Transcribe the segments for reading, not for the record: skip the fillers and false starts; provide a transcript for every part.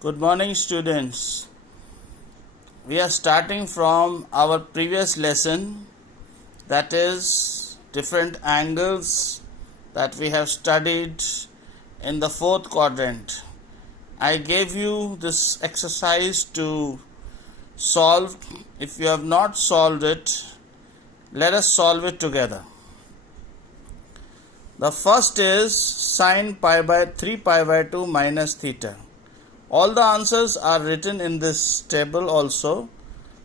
Good morning, students. We are starting from our previous lesson, that is different angles that we have studied in the fourth quadrant. I gave you this exercise to solve. If you have not solved it, let us solve it together. The first is sine pi by 3 pi by 2 minus theta. All the answers are written in this table also,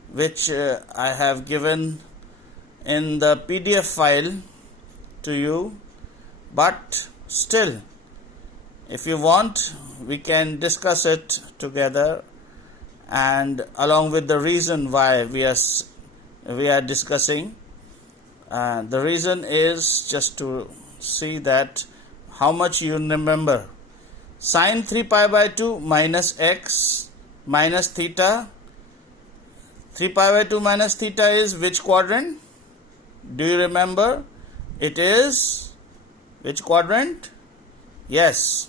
which I have given in the PDF file to you. But still, if you want, we can discuss it together, and along with the reason why we are discussing. The reason is just to see that how much you remember. Sine 3 pi by 2 minus x minus theta. 3 pi by 2 minus theta is which quadrant? Do you remember? It is which quadrant? Yes,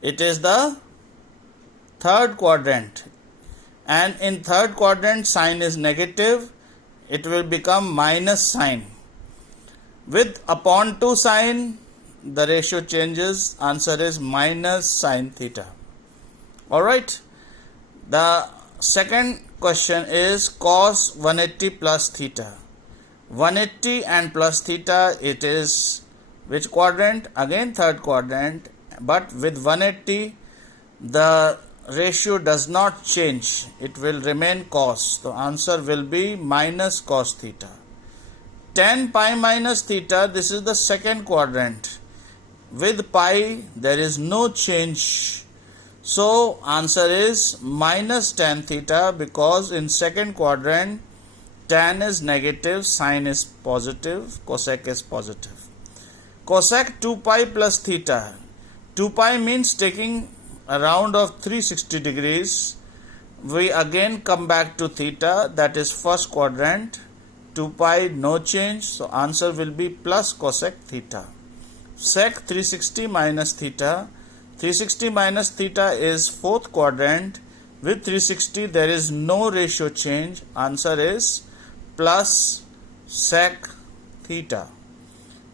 it is the third quadrant. And in third quadrant, sine is negative. It will become minus sine. With upon 2 sine, the ratio changes. Answer is minus sine theta. Alright. The second question is cos 180 plus theta. 180 and plus theta, it is which quadrant? Again third quadrant. But with 180, the ratio does not change. It will remain cos. The answer will be minus cos theta. Tan pi minus theta, this is the second quadrant. With pi, there is no change. So, answer is minus tan theta, because in second quadrant, tan is negative, sine is positive, cosec is positive. Cosec 2 pi plus theta. 2 pi means taking a round of 360 degrees. We again come back to theta, that is first quadrant. 2 pi, no change, so answer will be plus cosec theta. Sec 360 minus theta. 360 minus theta is fourth quadrant. With 360, there is no ratio change. Answer is plus sec theta.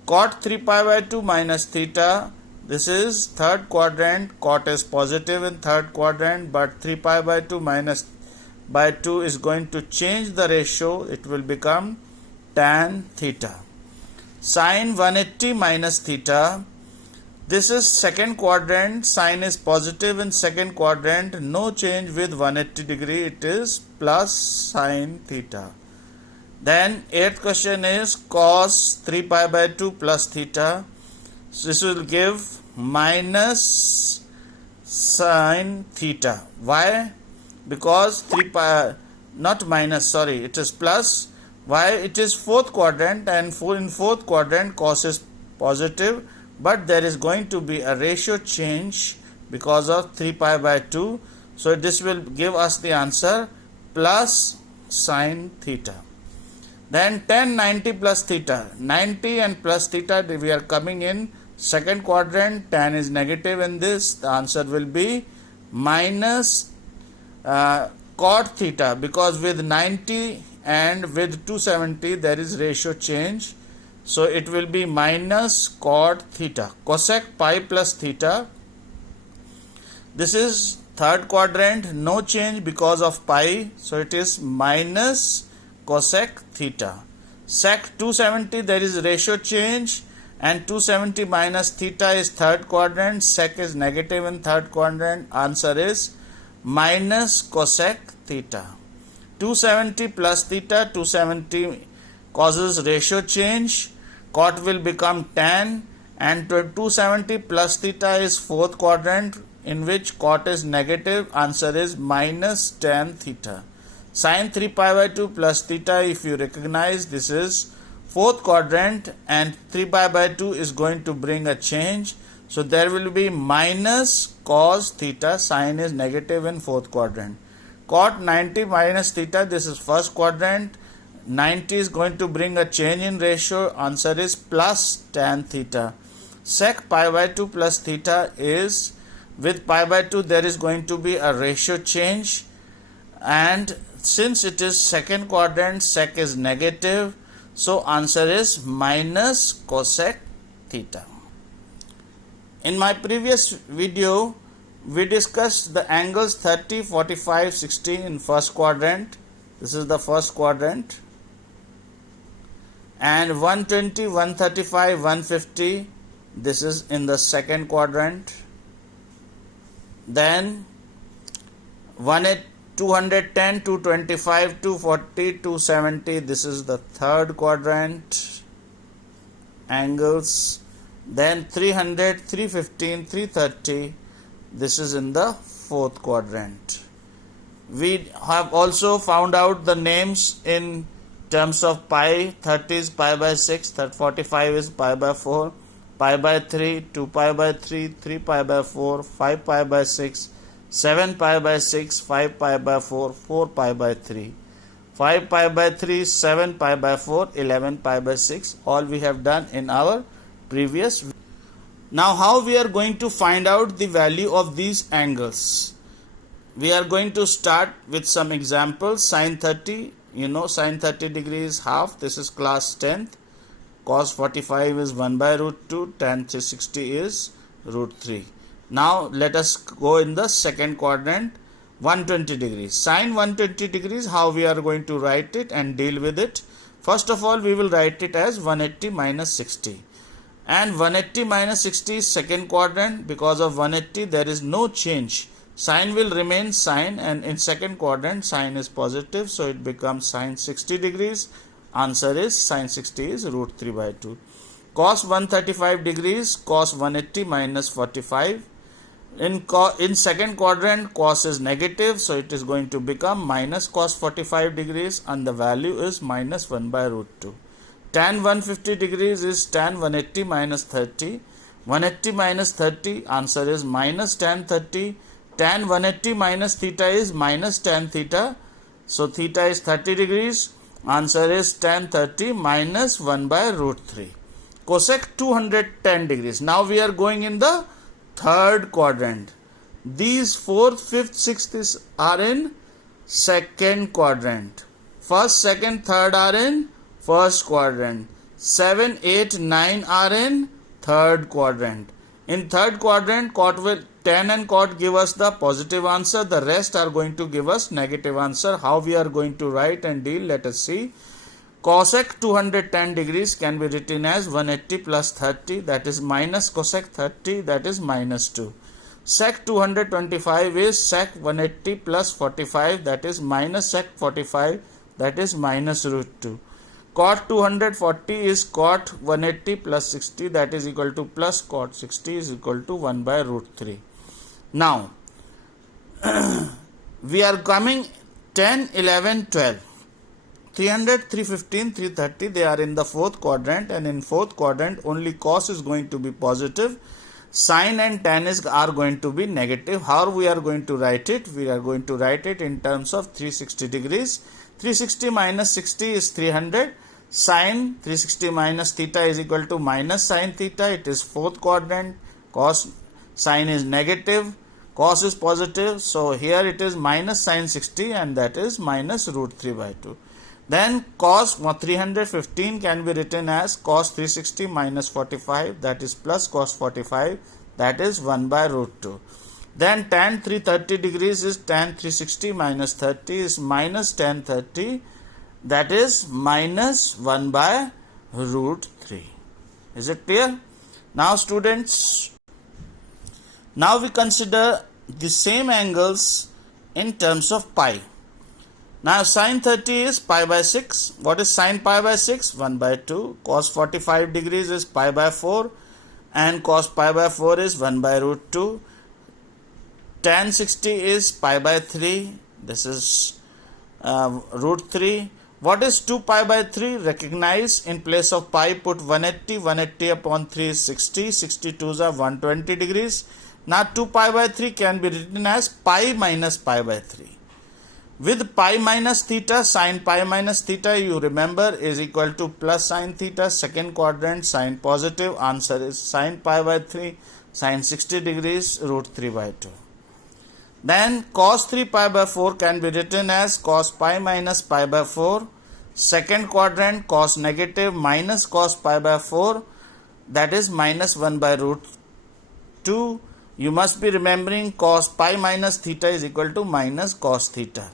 Cot 3 pi by 2 minus theta. This is third quadrant. Cot is positive in third quadrant, but 3 pi by 2 minus by 2 is going to change the ratio. It will become tan theta. Sine 180 minus theta. This is second quadrant. Sine is positive in second quadrant. No change with 180 degree. It is plus sine theta. Then eighth question is cos 3 pi by 2 plus theta. So this will give minus sine theta. Why? Because 3 pi, not minus, sorry, it is plus. Why? It is fourth quadrant, and in fourth quadrant cos is positive, but there is going to be a ratio change because of 3 pi by 2. So this will give us the answer plus sine theta. Then tan 90 plus theta. 90 and plus theta, we are coming in second quadrant. Tan is negative in this. The answer will be minus cot theta, because with 90 and with 270 there is ratio change. So it will be minus cot theta. Cosec pi plus theta. This is third quadrant. No change because of pi. So it is minus cosec theta. Sec 270, there is ratio change, and 270 minus theta is third quadrant. Sec is negative in third quadrant. Answer is minus cosec theta. 270 plus theta, 270 causes ratio change. Cot will become tan, and 270 plus theta is fourth quadrant, in which cot is negative. Answer is minus tan theta. Sine 3 pi by 2 plus theta, if you recognize, this is fourth quadrant, and 3 pi by 2 is going to bring a change. So there will be minus cos theta. Sine is negative in fourth quadrant. Cot 90 minus theta, this is first quadrant. 90 is going to bring a change in ratio. Answer is plus tan theta. Sec pi by 2 plus theta is With pi by 2 there is going to be a ratio change, and since it is second quadrant, sec is negative, so answer is minus cosec theta. In my previous video we discussed the angles 30, 45, 60 in first quadrant. This is the first quadrant. And 120, 135, 150, this is in the second quadrant. Then 210, 225, 240, 270, this is the third quadrant angles. Then 300, 315, 330, this is in the fourth quadrant. We have also found out the names in terms of pi. 30 is pi by 6, 45 is pi by 4, pi by 3, 2 pi by 3, 3 pi by 4, 5 pi by 6, 7 pi by 6, 5 pi by 4, 4 pi by 3, 5 pi by 3, 7 pi by 4, 11 pi by 6. All we have done in our previous video. Now how we are going to find out the value of these angles? We are going to start with some examples. Sin 30, you know sin 30 degree is half. This is class 10th. Cos 45 is 1 by root 2. Tan 360 is root 3. Now let us go in the second quadrant. 120 degrees. Sin 120 degrees, how we are going to write it and deal with it? First of all, we will write it as 180 minus 60. And 180 minus 60 is second quadrant. Because of 180 there is no change. Sine will remain sine, and in second quadrant sine is positive, so it becomes sine 60 degrees. Answer is sine 60 is root 3 by 2. Cos 135 degrees, cos 180 minus 45. In second quadrant cos is negative, so it is going to become minus cos 45 degrees, and the value is minus 1 by root 2. Tan 150 degrees is tan 180 minus 30. 180 minus 30, answer is minus tan 30. Tan 180 minus theta is minus tan theta. So theta is 30 degrees. Answer is tan 30 minus 1 by root 3. Cosec 210 degrees. Now we are going in the third quadrant. These 4th, 5th, 6th are in second quadrant. First, second, third are in first quadrant. 7, 8, 9 are in third quadrant. In third quadrant, tan and cot give us the positive answer. The rest are going to give us negative answer. How we are going to write and deal? Let us see. Cosec 210 degrees can be written as 180 plus 30, that is minus cosec 30, that is minus 2. Sec 225 is sec 180 plus 45, that is minus sec 45, that is minus root 2. Cot 240 is cot 180 plus 60, that is equal to plus cot 60 is equal to 1 by root 3. Now, we are coming 10, 11, 12. 300, 315, 330, they are in the fourth quadrant, and in fourth quadrant only cos is going to be positive. Sine and tan are going to be negative. How we are going to write it? We are going to write it in terms of 360 degrees. 360 minus 60 is 300. Sine 360 minus theta is equal to minus sine theta. It is fourth quadrant. Cos sine is negative. Cos is positive. So here it is minus sine 60, and that is minus root 3 by 2. Then cos 315 can be written as cos 360 minus 45, that is plus cos 45, that is 1 by root 2. Then tan 330 degrees is tan 360 minus 30 is minus tan 30, that is minus 1 by root 3. Is it clear? Now students, now we consider the same angles in terms of pi. Now sin 30 is pi by 6. What is sin pi by 6? 1 by 2. Cos 45 degrees is pi by 4. And cos pi by 4 is 1 by root 2. Tan 60 is pi by 3. This is root 3. What is 2 pi by 3? Recognize, in place of pi put 180. 180 upon 3 is 60. 62 is 120 degrees. Now 2 pi by 3 can be written as pi minus pi by 3. With pi minus theta, sin pi minus theta, you remember, is equal to plus sin theta. Second quadrant, sin positive. Answer is sin pi by 3. Sine 60 degrees, root 3 by 2. Then cos 3 pi by 4 can be written as cos pi minus pi by 4. Second quadrant, cos negative minus cos pi by 4, that is minus 1 by root 2. You must be remembering cos pi minus theta is equal to minus cos theta.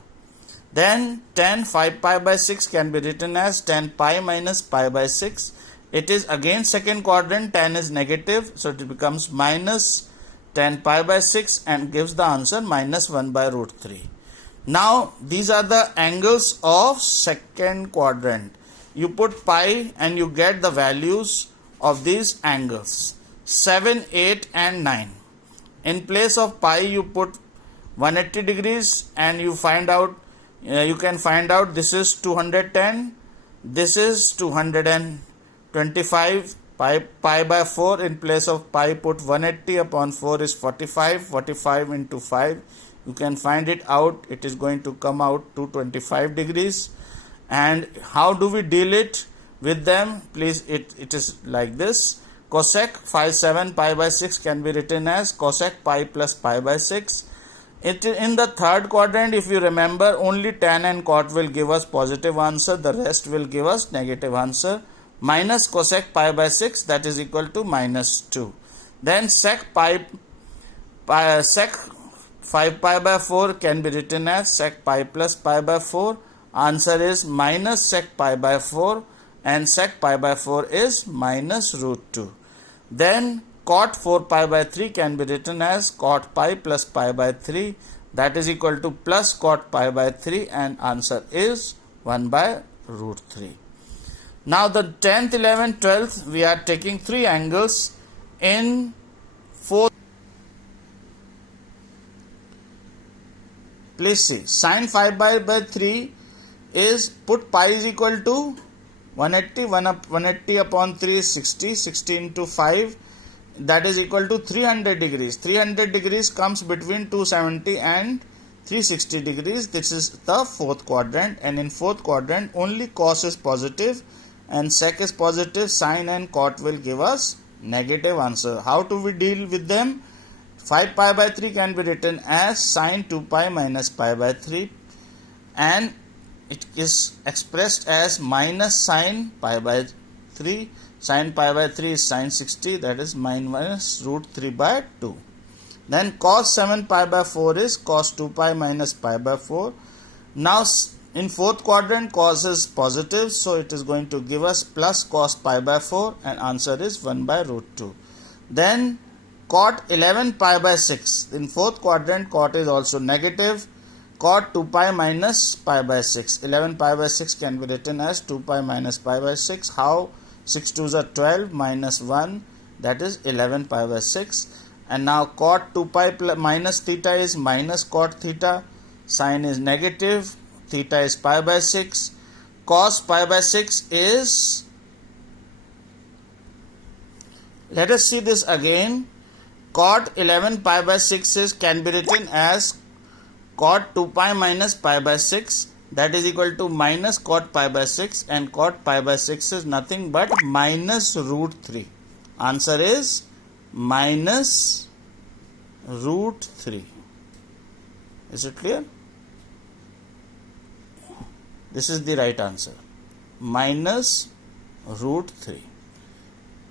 Then tan 5 pi by 6 can be written as tan pi minus pi by 6. It is again second quadrant, tan is negative, so it becomes minus tan pi by 6 and gives the answer minus 1 by root 3. Now these are the angles of second quadrant. You put pi and you get the values of these angles 7, 8 and 9. In place of pi you put 180 degrees and you find out you can find out this is 210, this is 225. Pi by 4, in place of pi put 180 upon 4 is 45. 45 into 5, you can find it out. It is going to come out to 25 degrees. And how do we deal it with them? Please, it is like this. Cosec 5 7 pi by 6 can be written as cosec pi plus pi by 6. In the third quadrant, if you remember, only tan and cot will give us positive answer, the rest will give us negative answer. Minus cosec pi by 6, that is equal to minus 2. Then sec 5 pi by 4 can be written as sec pi plus pi by 4. Answer is minus sec pi by 4 and sec pi by 4 is minus root 2. Then cot 4 pi by 3 can be written as cot pi plus pi by 3, that is equal to plus cot pi by 3 and answer is 1 by root 3. Now the 10th, 11th, 12th, we are taking three angles in fourth. Please see, sine 5 by 3 is put pi is equal to 180, 180 upon 3 is 60, 60 into 5, that is equal to 300 degrees. 300 degrees comes between 270 and 360 degrees. This is the fourth quadrant, and in fourth quadrant only cos is positive and sec is positive, sine and cot will give us negative answer. How do we deal with them? 5 pi by 3 can be written as sine 2 pi minus pi by 3 and it is expressed as minus sine pi by 3. Sine pi by 3 is sine 60, that is minus root 3 by 2. Then cos 7 pi by 4 is cos 2 pi minus pi by 4. Now in fourth quadrant cos is positive, so it is going to give us plus cos pi by 4 and answer is 1 by root 2. Then cot 11 pi by 6. In fourth quadrant cot is also negative. Cot 2 pi minus pi by 6. 11 pi by 6 can be written as 2 pi minus pi by 6. How? 6 2s are 12 minus 1, that is 11 pi by 6. And now cot 2 pi minus theta is minus cot theta. Sine is negative. Theta is pi by 6. Cos pi by 6 is, let us see this again. Cot 11 pi by 6 is can be written as cot 2 pi minus pi by 6, that is equal to minus cot pi by 6, and cot pi by 6 is nothing but minus root 3. Answer is minus root 3. Is it clear? This is the right answer, minus root 3.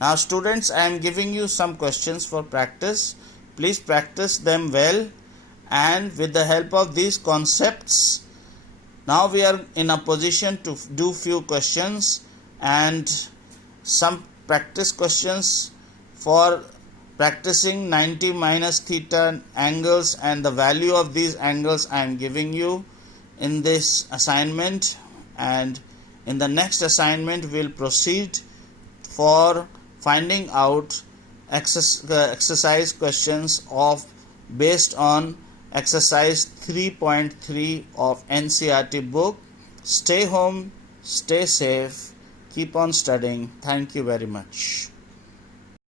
Now students, I am giving you some questions for practice. Please practice them well, and with the help of these concepts, now we are in a position to do few questions and some practice questions for practicing 90 minus theta angles, and the value of these angles I am giving you in this assignment, and in the next assignment we will proceed for finding out exercise questions of based on exercise 3.3 of NCERT book. Stay home, stay safe, keep on studying. Thank you very much.